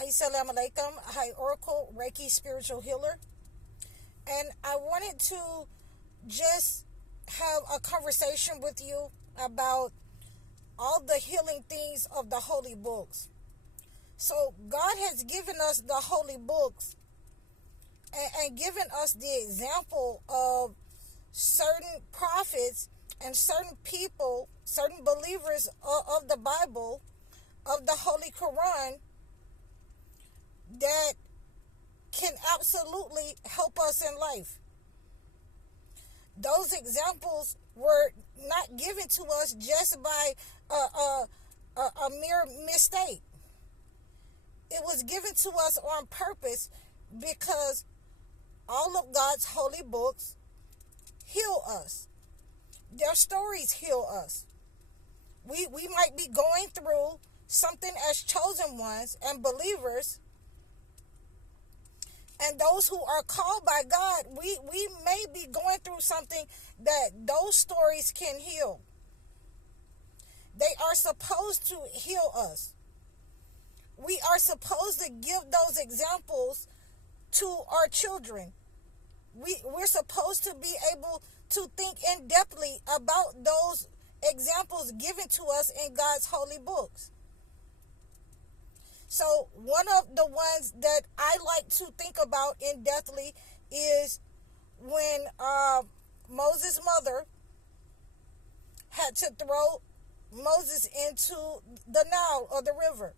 Assalamu alaikum. Hi, Oracle, Reiki spiritual healer. And I wanted to just have a conversation with you about all the healing things of the holy books. So God has given us the holy books and given us the example of certain prophets and certain people, certain believers of the Bible, of the Holy Quran, that can absolutely help us in life. Those examples were not given to us just by a mere mistake. It was given to us on purpose because all of God's holy books heal us. Their stories heal us. We might be going through something as chosen ones and believers, and those who are called by God, we may be going through something that those stories can heal. They are supposed to heal us. We are supposed to give those examples to our children. We're supposed to be able to think in-depthly about those examples given to us in God's holy books. So one of the ones that I like to think about in-depthly is when Moses' mother had to throw Moses into the Nile or the river.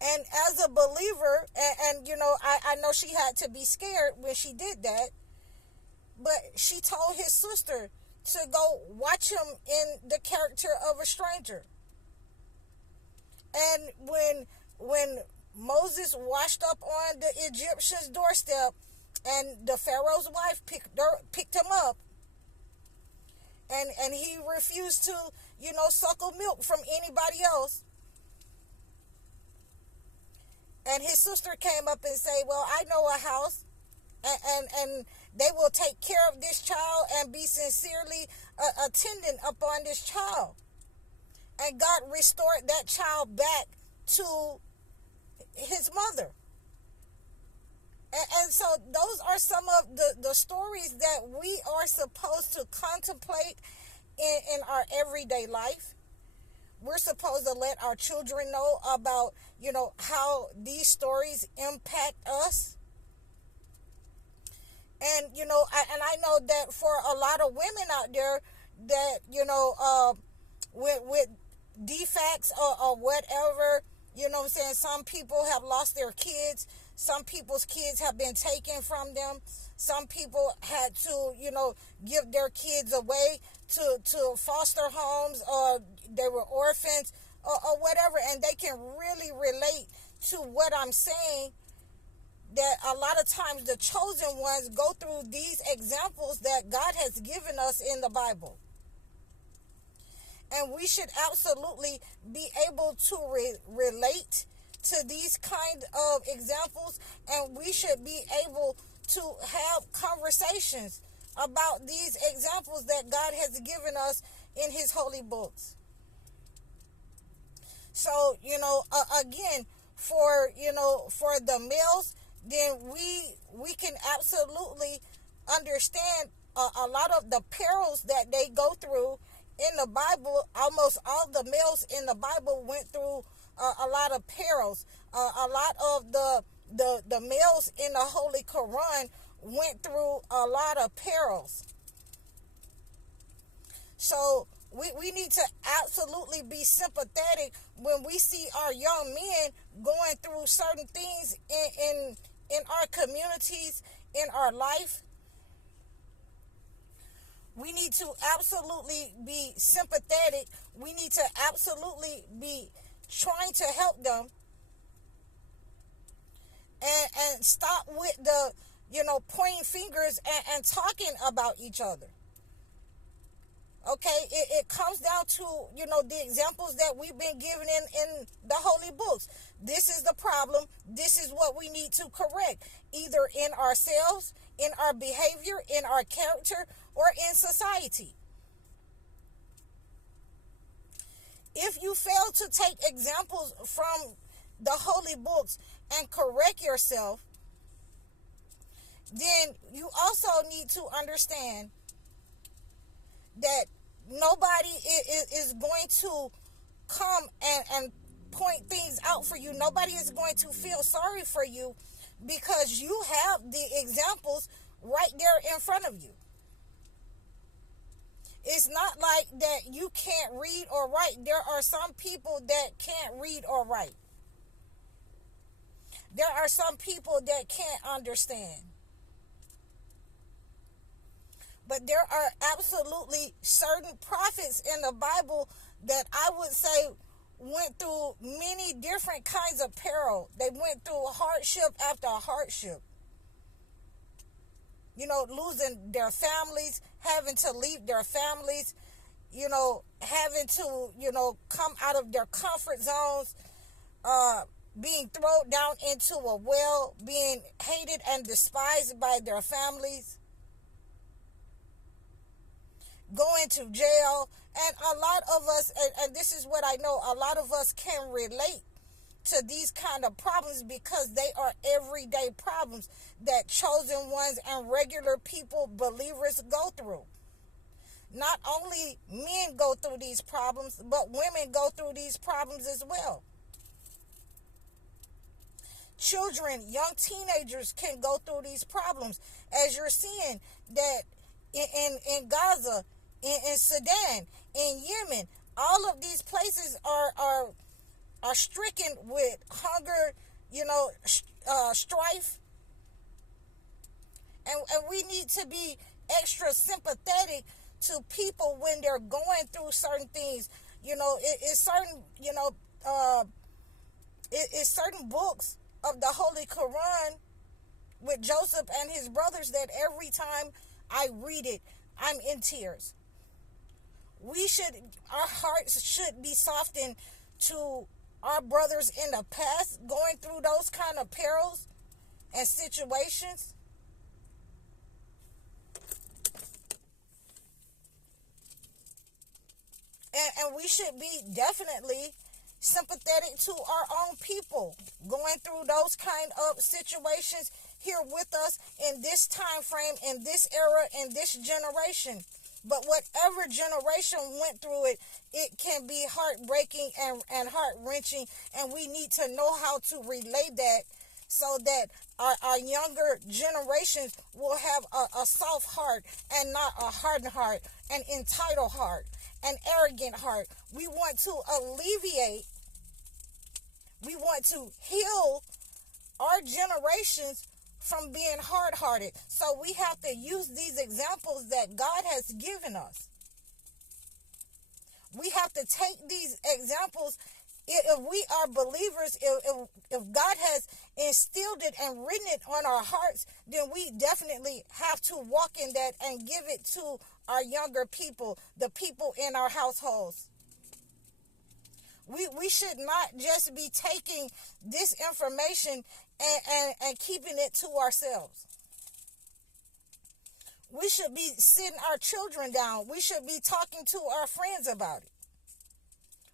And as a believer, and you know, I know she had to be scared when she did that, but she told his sister to go watch him in the character of a stranger. And when Moses washed up on the Egyptian's doorstep and the Pharaoh's wife picked him up, and he refused to, suckle milk from anybody else, and his sister came up and said, well, I know a house, and they will take care of this child and be sincerely attendant upon this child. And God restored that child back to his mother. And so those are some of the stories that we are supposed to contemplate in our everyday life. We're supposed to let our children know about, how these stories impact us. And, I know that for a lot of women out there that, with defects or whatever, what I'm saying, some people have lost their kids. Some people's kids have been taken from them. Some people had to, give their kids away to foster homes, or they were orphans or whatever. And they can really relate to what I'm saying, that a lot of times the chosen ones go through these examples that God has given us in the Bible. And we should absolutely be able to relate to these kind of examples, and we should be able to have conversations about these examples that God has given us in his holy books. So, again, for the males, then we can absolutely understand a lot of the perils that they go through in the Bible. Almost all the males in the Bible went through a lot of perils. A lot of the males in the Holy Quran went through a lot of perils. So we need to absolutely be sympathetic when we see our young men going through certain things in our communities, in our life. We need to absolutely be sympathetic. We need to absolutely be trying to help them, and stop with the, pointing fingers and talking about each other. Okay, it comes down to, the examples that we've been given in the holy books. This is the problem. This is what we need to correct, either in ourselves, in our behavior, in our character, or in society. If you fail to take examples from the holy books and correct yourself, then you also need to understand that nobody is going to come and point things out for you. Nobody is going to feel sorry for you because you have the examples right there in front of you. It's not like that you can't read or write. There are some people that can't read or write. There are some people that can't understand. But there are absolutely certain prophets in the Bible that I would say went through many different kinds of peril. They went through hardship after hardship. Losing their families, having to leave their families, having to, come out of their comfort zones, being thrown down into a well, being hated and despised by their families, going to jail. And a lot of us, and this is what I know, a lot of us can relate to these kind of problems because they are everyday problems that chosen ones and regular people, believers, go through. Not only men go through these problems, but women go through these problems as well. Children, young teenagers can go through these problems, as you're seeing that in Gaza, in Sudan, in Yemen. All of these places are stricken with hunger, strife. And we need to be extra sympathetic to people when they're going through certain things. It's certain books of the Holy Quran with Joseph and his brothers that every time I read it, I'm in tears. Our hearts should be softened to our brothers in the past going through those kind of perils and situations. And we should be definitely sympathetic to our own people going through those kind of situations here with us in this time frame, in this era, in this generation. But whatever generation went through it, it can be heartbreaking and heart-wrenching, and we need to know how to relay that so that our younger generations will have a soft heart and not a hardened heart, an entitled heart, an arrogant heart. We want to alleviate, we want to heal our generations from being hard-hearted. So we have to use these examples that God has given us. We have to take these examples. If we are believers, if God has instilled it and written it on our hearts, then we definitely have to walk in that and give it to our younger people, the people in our households. We should not just be taking this information and keeping it to ourselves. We should be sitting our children down. We should be talking to our friends about it.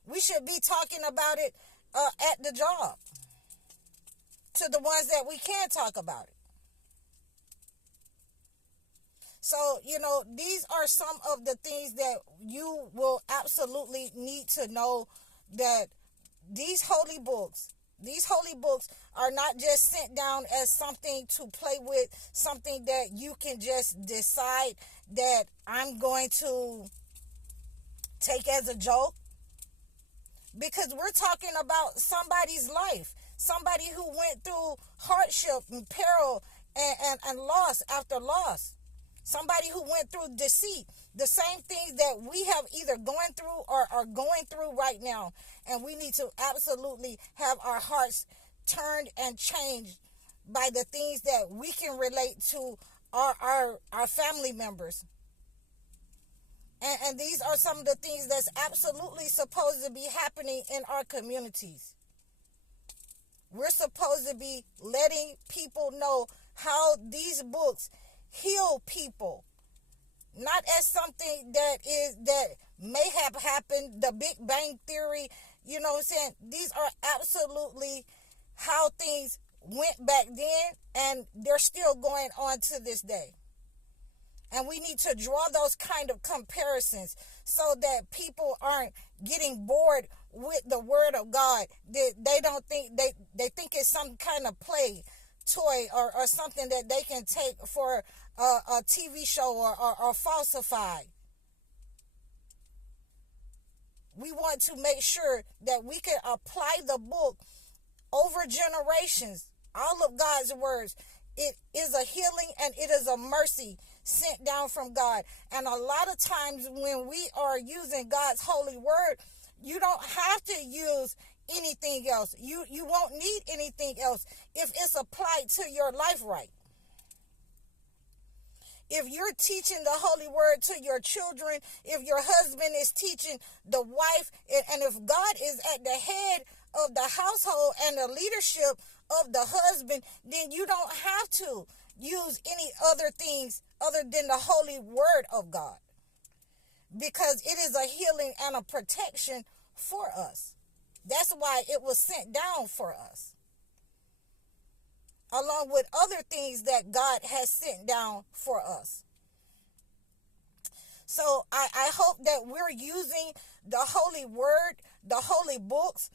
We should be talking about it at the job, to the ones that we can talk about it. So, these are some of the things that you will absolutely need to know, that these holy books are not just sent down as something to play with, something that you can just decide that I'm going to take as a joke. Because we're talking about somebody's life, somebody who went through hardship and peril and loss after loss, somebody who went through deceit, the same things that we have either going through or are going through right now. And we need to absolutely have our hearts turned and changed by the things that we can relate to our family members. And these are some of the things that's absolutely supposed to be happening in our communities. We're supposed to be letting people know how these books heal people not as something that may have happened, the Big Bang Theory. You know what I'm saying? These are absolutely how things went back then, and they're still going on to this day. And we need to draw those kind of comparisons so that people aren't getting bored with the word of God. They don't think they think it's some kind of play toy or something that they can take for a TV show or falsify. We want to make sure that we can apply the book over generations. All of God's words. It is a healing and it is a mercy sent down from God. And a lot of times when we are using God's holy word, you don't have to use anything else. You won't need anything else if it's applied to your life right. If you're teaching the holy word to your children, if your husband is teaching the wife, and if God is at the head of the household and the leadership of the husband, then you don't have to use any other things other than the holy word of God, because it is a healing and a protection for us. That's why it was sent down for us, along with other things that God has sent down for us. So I hope that we're using the holy word, the holy books,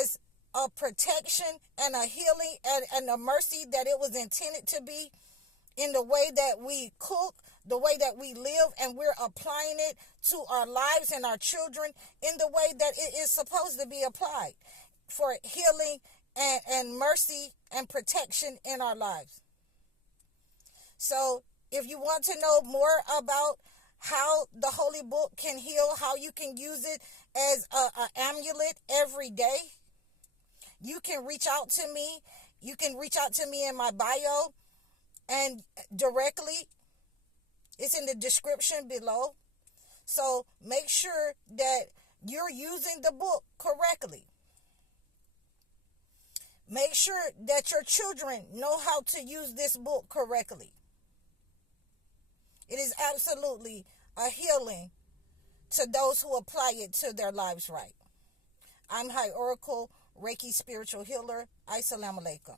as a protection and a healing and a mercy that it was intended to be, in the way that we cook, the way that we live, and we're applying it to our lives and our children in the way that it is supposed to be applied for healing and mercy and protection in our lives. So if you want to know more about how the holy book can heal, how you can use it as an amulet every day, you can reach out to me. You can reach out to me in my bio and directly. It's in the description below. So make sure that you're using the book correctly. Make sure that your children know how to use this book correctly. It is absolutely a healing to those who apply it to their lives right. I'm High Oracle, Reiki Spiritual Healer. Assalamu alaikum.